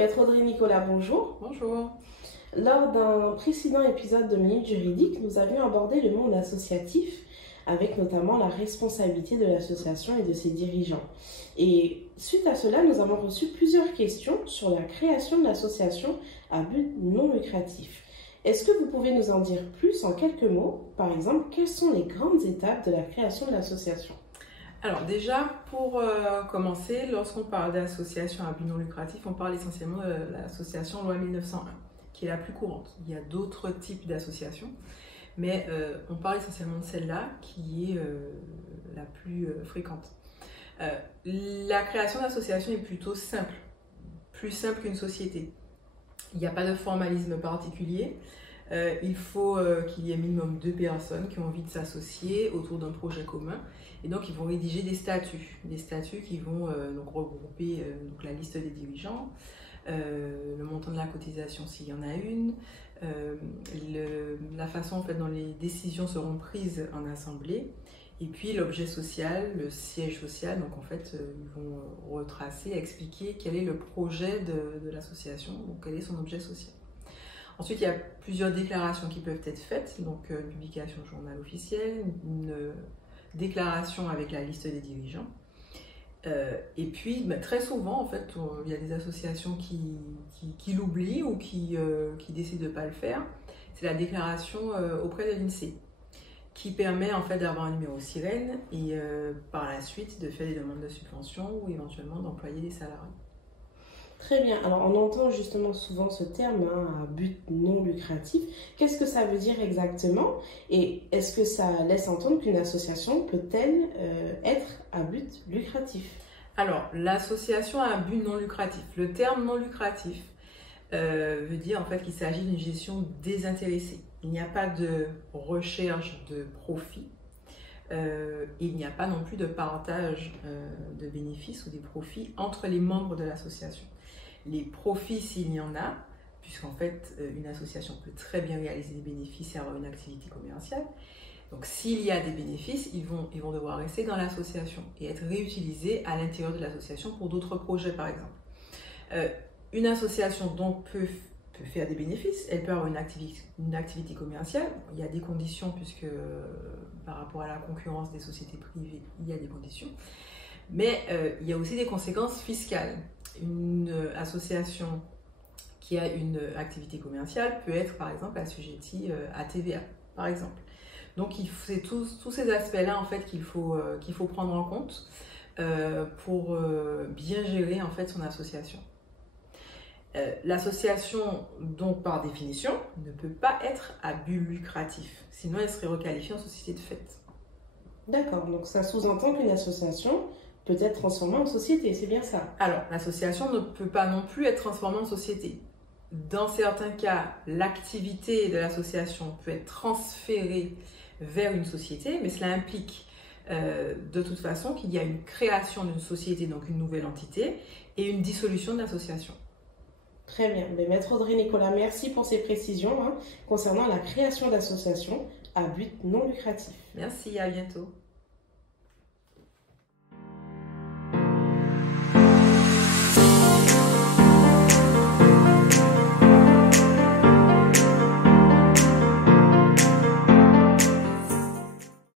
Maître Audrey Nicolas, bonjour. Bonjour. Lors d'un précédent épisode de Minutes Juridiques, nous avions abordé le monde associatif avec notamment la responsabilité de l'association et de ses dirigeants. Et suite à cela, nous avons reçu plusieurs questions sur la création de l'association à but non lucratif. Est-ce que vous pouvez nous en dire plus en quelques mots? Par exemple, quelles sont les grandes étapes de la création de l'association? Alors déjà, pour commencer, lorsqu'on parle d'association à but non lucratif, on parle essentiellement de l'association loi 1901, qui est la plus courante. Il y a d'autres types d'associations, mais on parle essentiellement de celle-là, qui est la plus fréquente. La création d'association est plutôt simple, plus simple qu'une société. Il n'y a pas de formalisme particulier. Il faut qu'il y ait minimum 2 personnes qui ont envie de s'associer autour d'un projet commun. Et donc, ils vont rédiger des statuts qui vont donc regrouper donc la liste des dirigeants, le montant de la cotisation s'il y en a une, la façon en fait, dont les décisions seront prises en assemblée, et puis l'objet social, le siège social. Donc, en fait, ils vont retracer, expliquer quel est le projet de l'association, donc quel est son objet social. Ensuite, il y a plusieurs déclarations qui peuvent être faites, donc une publication au journal officiel, une déclaration avec la liste des dirigeants. Et puis, très souvent, en fait, il y a des associations qui l'oublient ou qui décident de ne pas le faire. C'est la déclaration auprès de l'INSEE, qui permet en fait d'avoir un numéro sirène et par la suite de faire des demandes de subvention ou éventuellement d'employer des salariés. Très bien. Alors, on entend justement souvent ce terme, à but non lucratif. Qu'est-ce que ça veut dire exactement? Et est-ce que ça laisse entendre qu'une association peut-elle être à but lucratif? Alors, l'association à but non lucratif. Le terme non lucratif veut dire en fait qu'il s'agit d'une gestion désintéressée. Il n'y a pas de recherche de profit. Il n'y a pas non plus de partage de bénéfices ou des profits entre les membres de l'association. Les profits, s'il y en a, puisqu'en fait une association peut très bien réaliser des bénéfices et avoir une activité commerciale. Donc s'il y a des bénéfices, ils vont devoir rester dans l'association et être réutilisés à l'intérieur de l'association pour d'autres projets par exemple. Une association donc peut faire des bénéfices, elle peut avoir une activité commerciale. Il y a des conditions puisque par rapport à la concurrence des sociétés privées, il y a des conditions. Mais il y a aussi des conséquences fiscales. Une association qui a une activité commerciale peut être par exemple assujettie à TVA, par exemple. Donc c'est tous ces aspects-là en fait qu'il faut prendre en compte pour bien gérer en fait son association. L'association, donc par définition, ne peut pas être à but lucratif, sinon elle serait requalifiée en société de fait. D'accord, donc ça sous-entend qu'une association peut être transformée en société, c'est bien ça? Alors, l'association ne peut pas non plus être transformée en société. Dans certains cas, l'activité de l'association peut être transférée vers une société, mais cela implique de toute façon qu'il y a une création d'une société, donc une nouvelle entité, et une dissolution de l'association. Très bien. Maître Audrey Nicolas, merci pour ces précisions concernant la création d'associations à but non lucratif. Merci, à bientôt.